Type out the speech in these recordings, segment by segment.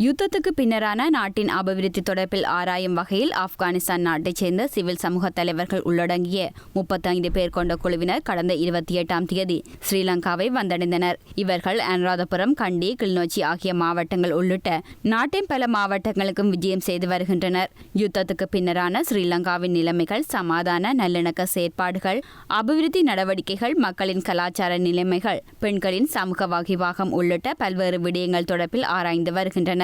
யுத்தத்துக்கு பின்னரான நாட்டின் அபிவிருத்தி தொடர்பில் ஆராயும் வகையில் ஆப்கானிஸ்தான் நாட்டைச் சேர்ந்த சிவில் சமூக தலைவர்கள் உள்ளடங்கிய 35 பேர் கொண்ட குழுவினர் கடந்த 28ஆம் தேதி ஸ்ரீலங்காவை வந்தடைந்தனர். இவர்கள் அனுராதபுரம், கண்டி, கிளிநொச்சி ஆகிய மாவட்டங்கள் உள்ளிட்ட நாட்டின் பல மாவட்டங்களுக்கும் விஜயம் செய்து வருகின்றனர். யுத்தத்துக்கு பின்னரான ஸ்ரீலங்காவின் நிலைமைகள், சமாதான நல்லிணக்க செயற்பாடுகள், அபிவிருத்தி நடவடிக்கைகள், மக்களின் கலாச்சார நிலைமைகள், பெண்களின் சமூக வகிவாகம் உள்ளிட்ட பல்வேறு விடயங்கள் தொடர்பில் ஆராய்ந்து வருகின்றனர்.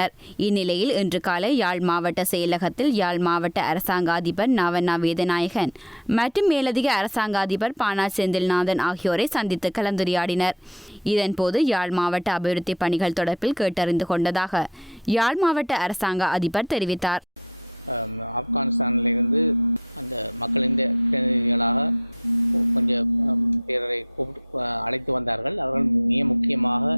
இந்நிலையில் இன்று காலை யாழ் மாவட்ட செயலகத்தில் யாழ் மாவட்ட அரசாங்க அதிபர் நவண்ணா வேதநாயகன் மற்றும் மேலதிக அரசாங்க அதிபர் பானா செந்தில்நாதன் ஆகியோரை சந்தித்து கலந்துரையாடினர். இதன்போது யாழ் மாவட்ட அபிவிருத்தி பணிகள் தொடர்பில் கேட்டறிந்து கொண்டதாக யாழ் மாவட்ட அரசாங்க அதிபர் தெரிவித்தார். ஆப்கானிஸ்தானிலிருந்து அந்த மக்களின் பிரதிநிதிகளாக கொஞ்சம் பேரை அழைத்து வந்தார்கள். அவர்கள் மிக முக்கியமாக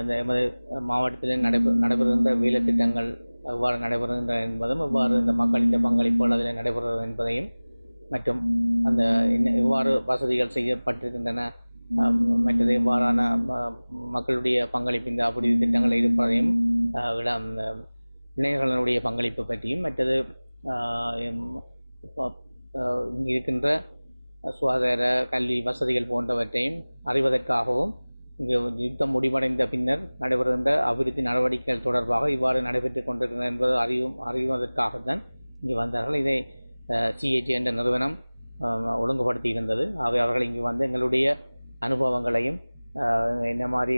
இந்த எமது மாவட்டத்தில் நடைபெறுகின்ற வேலை திட்டங்கள் எவ்வாறு நடைபெறுகின்றன என்பதும், எவ்வாறு இந்த மக்களின் பங்களிப்புகள் அதில் நடைபெறுகிறது என்பதையும், மற்றும் அந்த எவ்வாறு வசதிகள் செய்யப்பட்டிருக்கின்றன, மற்றது எவ்வாறான மக்களுடைய பங்களிப்பு இந்த அபிவிருத்தி திட்டங்கள் இருப்பதையும், இளைஞர்களுடைய பங்களிப்பு பற்றியும், மற்றது இங்கு இருக்கின்ற சுகாதார கல்வி வசதிகள் போன்றவற்றையும் அறிவதற்காகவும், இங்கு யுத்தம் முடிவடைந்த பின்னர் நடைபெறுகின்ற அபிவிருத்தி நடவடிக்கைகள் தொடர்பாக இவ்வாறு நடைபெற்றுக் கொண்டிருக்கின்றன என்பது அறிவதற்காகத்தான் இங்கு வந்தார்கள். இதை CAG என்ற நிறுவனம் ஒழுங்குபடுத்தி இருந்தது. அவர்கள் இங்கு வந்து எங்களுடைய அனுபவங்களையும் என்ன மாதிரி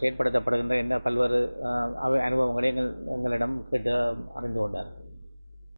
செயற்படுத்தப்படுகின்ற என்ன பல்வேறு அனுபவங்களை எங்களிடம் கேட்டு அறிந்து கொண்டார்கள்.